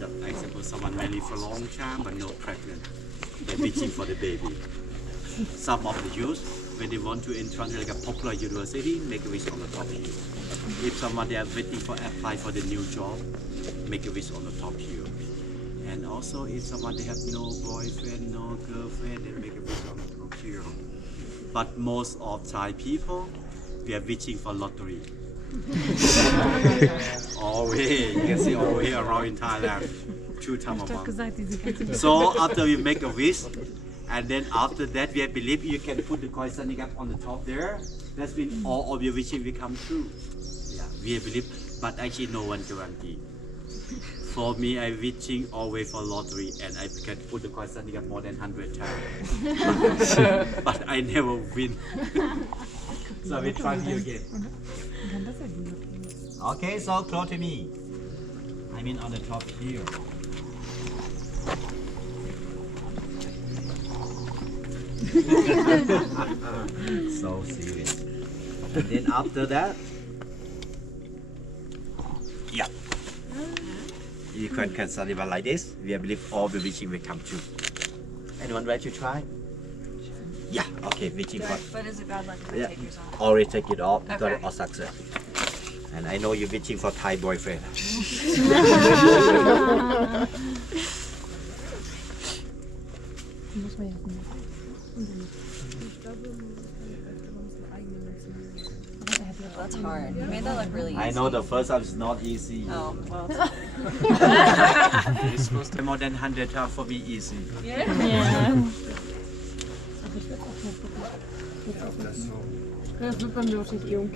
just example, someone married for a long time but no pregnant. They're waiting for the baby. Some of the youth, when they want to enter like a popular university, make a wish on the top here. If someone they are waiting for apply for the new job, make a wish on the top here. And also if someone they have no boyfriend, no girlfriend, they make a wish on the top here. But most of Thai people, we are wishing for lottery. Always, you can see all the way around in Thailand, 2 times a month. So after we make a wish, and then after that we believe you can put the coin standing up on the top there. That's means all of your wishes will come true. Yeah, we believe, but actually no one guarantee. For me, I wishing always for lottery, and I can put the coin standing up more than 100 times. But I never win. So we try you again. Okay, so close to me. I mean on the top here. So serious. And then after that, yeah. You can celebrate like this. We believe all the wishing will come true. Anyone ready to try? Yeah, okay, wishing for. But is it bad luck if I take yours off? Already take it off, Okay. got it all success. And I know you're wishing for Thai boyfriend. That's hard. You made that look really easy. I know the first time is not easy. Oh, well. It's supposed to be more than 100 times for me easy. Das wird bei mir wahrscheinlich jung.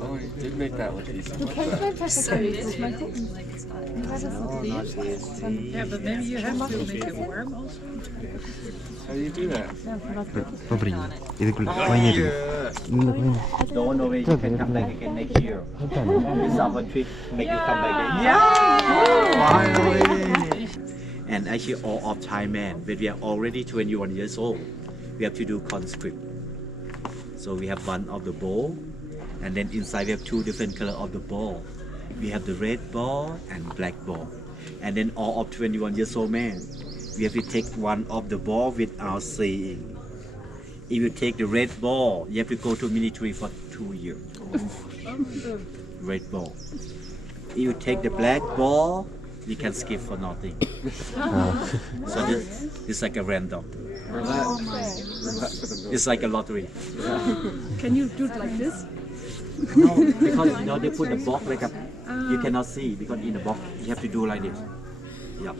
Oh, you did make that look easy. Du kennst mein Perfektionismus. easy. Mal gucken. Like it's not. Wie war das No, mit not easy. Yeah, but maybe you have to make it warm also. How do you do that? Dobrý. Je to fajně. Don't know where you can come back again next year. It's our trip, make you come back again. Yeah! Finally! And actually all of Thailand, when we are already 21 years old, we have to do conscript. So we have one of the ball, and then inside we have 2 different color of the ball. We have the red ball and black ball. And then all of 21 years old man, we have to take one of the ball without saying. If you take the red ball, you have to go to military for 2 years. Red ball. If you take the black ball, you can skip for nothing. So this is like a random. It's like a lottery. Can you do it like this? No, because you know they put the box like a, you cannot see because in the box you have to do like this. Yeah.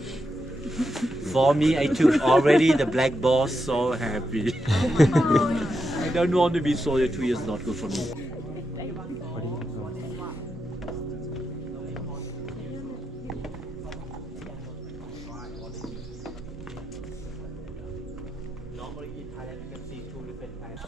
For me, I took already the black ball, so happy. I don't want to be soldier 2 years, not good for me. Normally in Thailand you can see 2 different kinds.